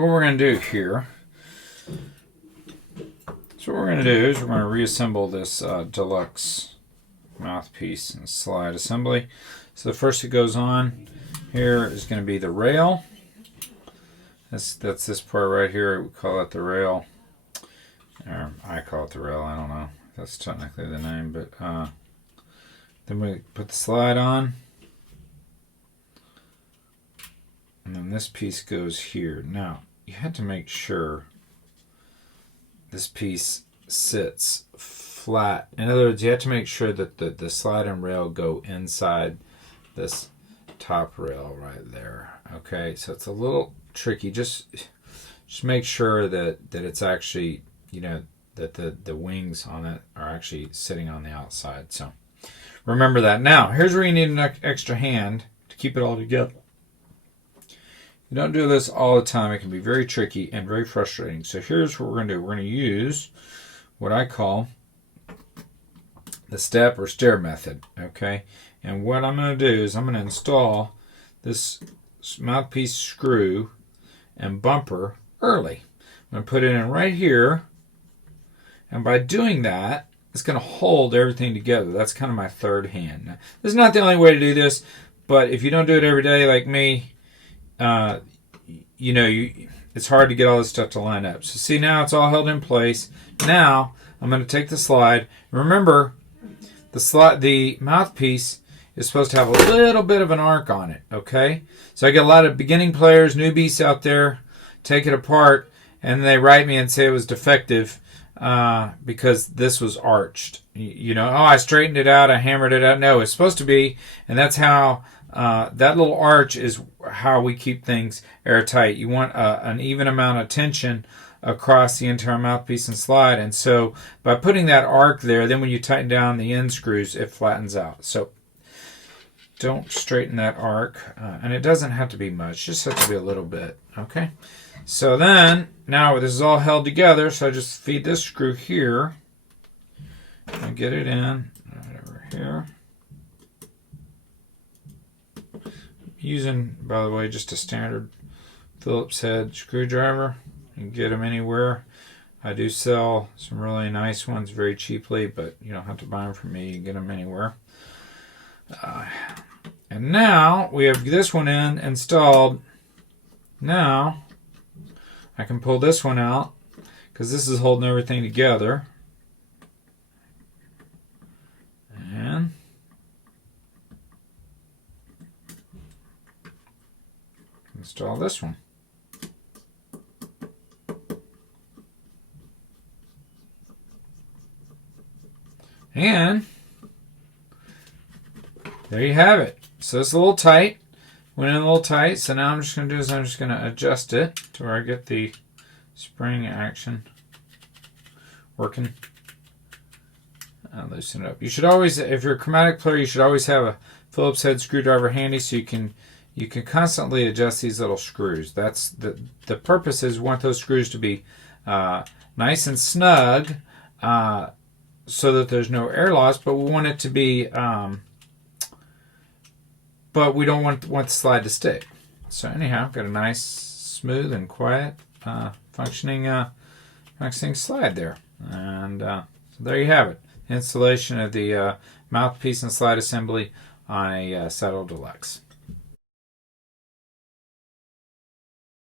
So what we're going to do here, we're going to reassemble this deluxe mouthpiece and slide assembly. So the first that goes on here is going to be the rail. That's this part right here. We call it the rail. Or I call it the rail. I don't know if that's technically the name, but then we put the slide on. And then this piece goes here. Now, you had to make sure this piece sits flat. In other words, you have to make sure that the slide and rail go inside this top rail right there. Okay, so it's a little tricky. Just make sure that it's actually, you know, that the wings on it are actually sitting on the outside. So remember that. Now, here's where you need an extra hand to keep it all together. You don't do this all the time. It can be very tricky and very frustrating. So here's what we're going to do. We're going to use what I call the step or stair method. Okay, and what I'm going to do is I'm going to install this mouthpiece screw and bumper early. I'm going to put it in right here, and by doing that, it's going to hold everything together. That's kind of my third hand. Now, this is not the only way to do this, but if you don't do it every day like me, it's hard to get all this stuff to line up. So see, now it's all held in place. Now I'm going to take the slide. Remember, the mouthpiece is supposed to have a little bit of an arc on it. Okay, so I get a lot of beginning players, newbies out there, take it apart, and they write me and say it was defective because this was arched. Oh, I straightened it out, I hammered it out. No, it's supposed to be, and that's how. That little arch is how we keep things airtight. You want an even amount of tension across the entire mouthpiece and slide, and so by putting that arc there, then when you tighten down the end screws, it flattens out. So don't straighten that arc, and it doesn't have to be much, just have to be a little bit. Okay, so then now this is all held together, so I just feed this screw here and get it in right over here. Using, by the way, just a standard Phillips head screwdriver. You can get them anywhere. I do sell some really nice ones very cheaply, but you don't have to buy them from me. You can get them anywhere. And now we have this one installed. Now I can pull this one out because this is holding everything together. And install this one. And there you have it. So it's a little tight. Went in a little tight. So now I'm just going to adjust it to where I get the spring action working. I'll loosen it up. You should always, if you're a chromatic player, you should always have a Phillips head screwdriver handy so you can constantly adjust these little screws. That's the purpose is we want those screws to be nice and snug so that there's no air loss, but we want it to be, but we don't want the slide to stick. So anyhow, got a nice, smooth and quiet functioning slide there. And so there you have it. Installation of the mouthpiece and slide assembly on a Seydel Deluxe.